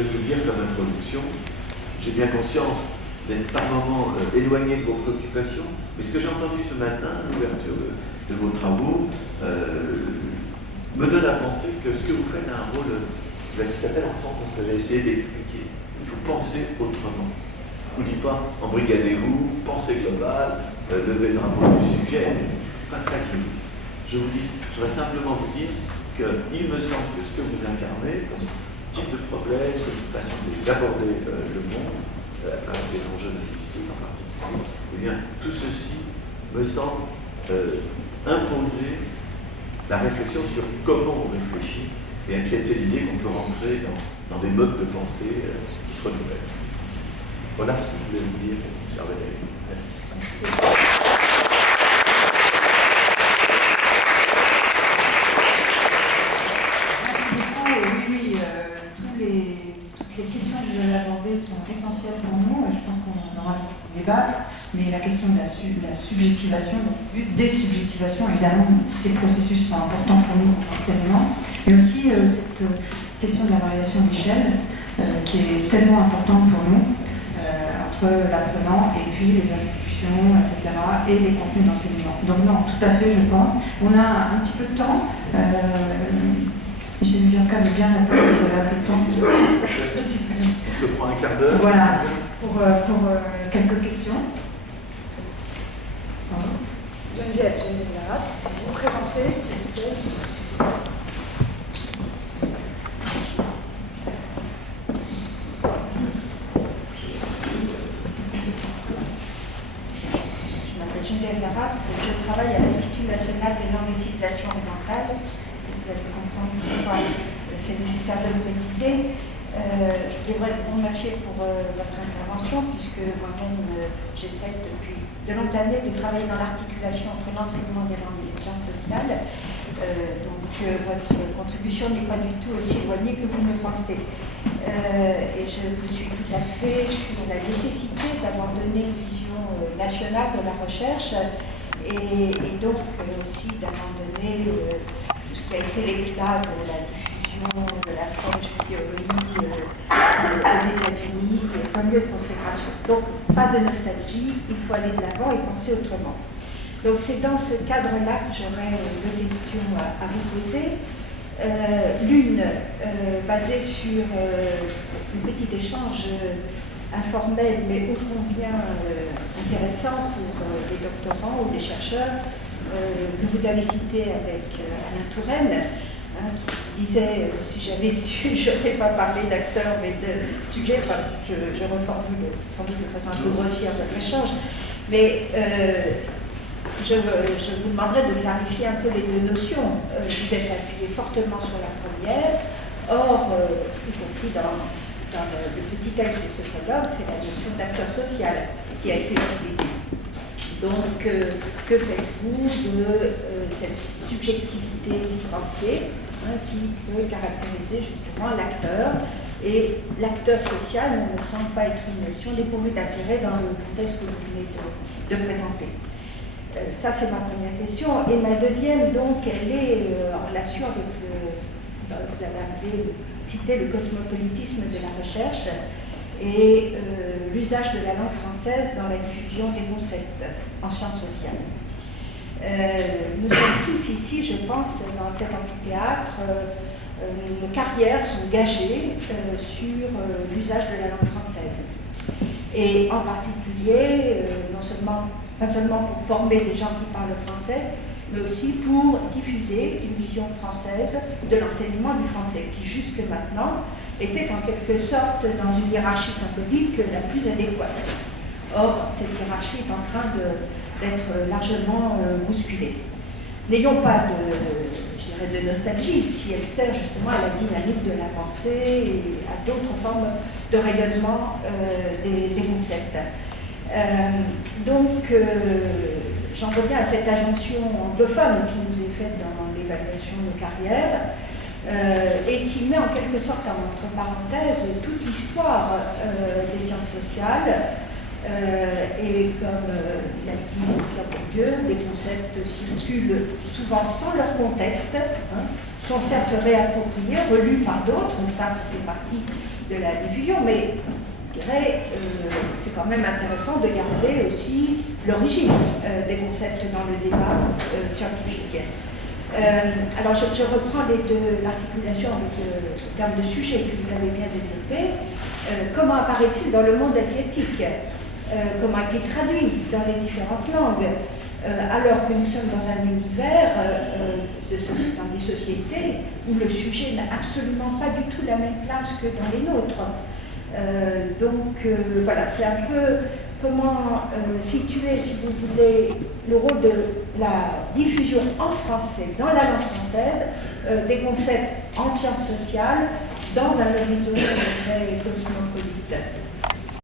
voudrais vous dire comme introduction, j'ai bien conscience d'être par moments éloigné de vos préoccupations, mais ce que j'ai entendu ce matin, l'ouverture de vos travaux, me donne à penser que ce que vous faites a un rôle tout à fait dans le sens de ce que j'ai essayé d'expliquer. Il faut penser autrement. Je ne vous dis pas, embrigadez-vous, pensez global, levez le drapeau du sujet, c'est pas ça que je vous dis. Je voudrais simplement vous dire qu'il me semble que ce que vous incarnez comme type de problème, comme façon d'aborder le monde, à travers ces enjeux logistiques en particulier, eh bien, tout ceci me semble imposer la réflexion sur comment on réfléchit et accepter l'idée qu'on peut rentrer dans des modes de pensée qui se renouvellent. Voilà ce que je voulais vous dire, chère Valérie. Merci. Toutes les questions que vous avez abordées sont essentielles pour nous. Je pense qu'on aura à débattre, mais la question de la subjectivation, donc désubjectivation, évidemment, ces processus sont importants pour nous enseignement, mais aussi cette question de la variation d'échelle qui est tellement importante pour nous entre l'apprenant et puis les institutions, etc., et les contenus d'enseignement. Donc non, tout à fait, je pense. On a un petit peu de temps. Michel Bianca veut bien répondre, vous avez un peu de temps. On se prend un quart d'heure. Voilà, pour quelques questions. Sans doute. Geneviève Larat, vous vous présentez, s'il vous plaît. Je m'appelle Geneviève Larat, je travaille à l'Institut national des langues et civilisations orientales. Vous allez comprendre pourquoi c'est nécessaire de le préciser. Je voudrais vous remercier pour votre intervention, puisque moi-même j'essaie depuis de longues années de travailler dans l'articulation entre l'enseignement des langues et les sciences sociales. Donc votre contribution n'est pas du tout aussi éloignée que vous me pensez. Et je vous suis tout à fait sur la nécessité d'avoir donné une vision nationale de la recherche et donc aussi d'avoir donné tout ce qui a été l'éclat de la diffusion de la French Theory aux États-Unis, comme lieu de consécration. Donc, pas de nostalgie, il faut aller de l'avant et penser autrement. Donc, c'est dans ce cadre-là que j'aurais deux questions à vous poser. L'une basée sur un petit échange informel, mais au fond bien intéressant pour les doctorants ou les chercheurs que vous avez cité avec Alain Touraine, qui disait si j'avais su, je n'aurais pas parlé d'acteurs, mais de sujets. Enfin, je reformule sans doute de façon un peu grossière votre échange, mais je vous demanderais de clarifier un peu les deux notions. Vous êtes appuyé fortement sur la première, or, y compris dans le petit texte de ce colloque, c'est la notion d'acteur social qui a été utilisée. Donc, que faites-vous de cette subjectivité distanciée qui peut caractériser justement l'acteur? Et l'acteur social ne me semble pas être une notion dépourvue d'intérêt dans le contexte que vous venez de présenter. Ça, c'est ma première question. Et ma deuxième, donc, elle est en relation avec vous avez cité le cosmopolitisme de la recherche et l'usage de la langue française dans la diffusion des concepts en sciences sociales. Nous sommes tous ici, je pense, dans cet amphithéâtre, nos carrières sont gagées sur l'usage de la langue française. Et en particulier, pas seulement pour former des gens qui parlent français, mais aussi pour diffuser une vision française de l'enseignement du français, qui jusque maintenant était en quelque sorte dans une hiérarchie symbolique la plus adéquate. Or, cette hiérarchie est en train d'être largement bousculée. N'ayons pas de nostalgie si elle sert justement à la dynamique de la pensée et à d'autres formes de rayonnement des concepts. Donc, j'en reviens à cette injonction anglophone qui nous est faite dans l'évaluation de carrière et qui met en quelque sorte entre parenthèses toute l'histoire des sciences sociales et comme l'a dit Pierre Bourdieu, des concepts circulent souvent sans leur contexte, sont certes réappropriés, relus par d'autres, ça fait partie de la diffusion, mais je dirais c'est quand même intéressant de garder aussi l'origine des concepts dans le débat scientifique. Alors je reprends l'articulation avec le terme de sujet que vous avez bien développé. Comment apparaît-il dans le monde asiatique? Comment est-il traduit dans les différentes langues? Alors que nous sommes dans un univers, dans des sociétés où le sujet n'a absolument pas du tout la même place que dans les nôtres. Voilà, c'est un peu comment situer, si vous voulez, le rôle de la diffusion en français, dans la langue française, des concepts en sciences sociales dans un horizon très cosmopolite.